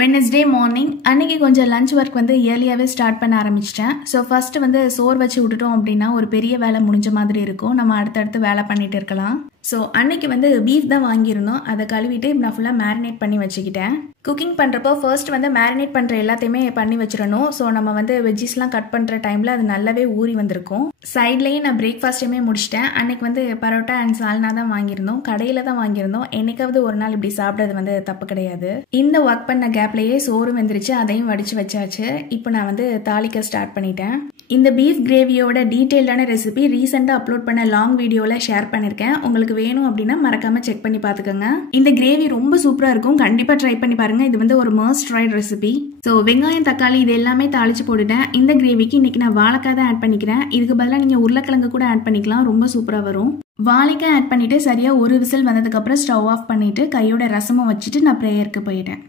Wednesday morning அன்னைக்கு கொஞ்சம் lunch work வந்து இயர்லியாகவே ஸ்டார்ட் பண்ண ஆரம்பிச்சிட்டேன். ஸோ ஃபர்ஸ்ட் வந்து சோறு வச்சு விட்டுட்டோம் அப்படின்னா ஒரு பெரிய வேலை முடிஞ்ச மாதிரி இருக்கும். நம்ம அடுத்தடுத்து வேலை பண்ணிட்டு இருக்கலாம். ஸோ அன்னைக்கு வந்து பீஃப் தான் வாங்கியிருந்தோம். அதை கழுவிட்டு நான் ஃபுல்லாக மேரினேட் பண்ணி வச்சுக்கிட்டேன். குக்கிங் பண்ணுறப்போ ஃபர்ஸ்ட் வந்து மேரினேட் பண்ணுற எல்லாத்தையுமே பண்ணி வச்சிடணும். ஸோ நம்ம வந்து வெஜ்ஜிஸ்லாம் கட் பண்ணுற டைமில் அது நல்லாவே ஊறி வந்திருக்கும். சைட்லேயே நான் பிரேக்ஃபாஸ்ட்டுமே முடிச்சிட்டேன். அன்னைக்கு வந்து பரோட்டா அண்ட் சால்னா தான் வாங்கியிருந்தோம். கடையில் தான் வாங்கியிருந்தோம். என்னைக்காவது ஒரு நாள் இப்படி சாப்பிட்றது வந்து தப்பு கிடையாது. இந்த ஒர்க் பண்ண கேப்லேயே சோறு வெந்துருச்சு. அதையும் வடிச்சு வச்சாச்சு. இப்போ நான் வந்து தாளிக்க ஸ்டார்ட் பண்ணிட்டேன். இந்த பீஃப் கிரேவியோட டீட்டெயிலான ரெசிபி ரீசெண்டாக அப்லோட் பண்ண லாங் வீடியோவில் ஷேர் பண்ணியிருக்கேன். உங்களுக்கு வேணும் அப்படின்னா மறக்காம செக் பண்ணி பார்த்துக்கோங்க. இந்த கிரேவி ரொம்ப சூப்பராக இருக்கும். கண்டிப்பாக ட்ரை பண்ணி பாருங்க. இது வந்து ஒரு மஸ்ட் ட்ரை ரெசிபி. ஸோ வெங்காயம் தக்காளி இது எல்லாமே தாளிச்சு போட்டுட்டேன். இந்த கிரேவிக்கு இன்னைக்கு நான் வாழைக்காய் தான் ஆட் பண்ணிக்கிறேன். இதுக்கு பதிலாக நீங்கள் உருளைக்கிழங்கு கூட ஆட் பண்ணிக்கலாம். ரொம்ப சூப்பராக வரும். வாழைக்காய் ஆட் பண்ணிட்டு சரியா ஒரு விசில் வந்ததுக்கு அப்புறம் ஸ்டவ் ஆஃப் பண்ணிட்டு கையோட ரசமும் வச்சுட்டு நான் ப்ரேயருக்கு போயிட்டேன்.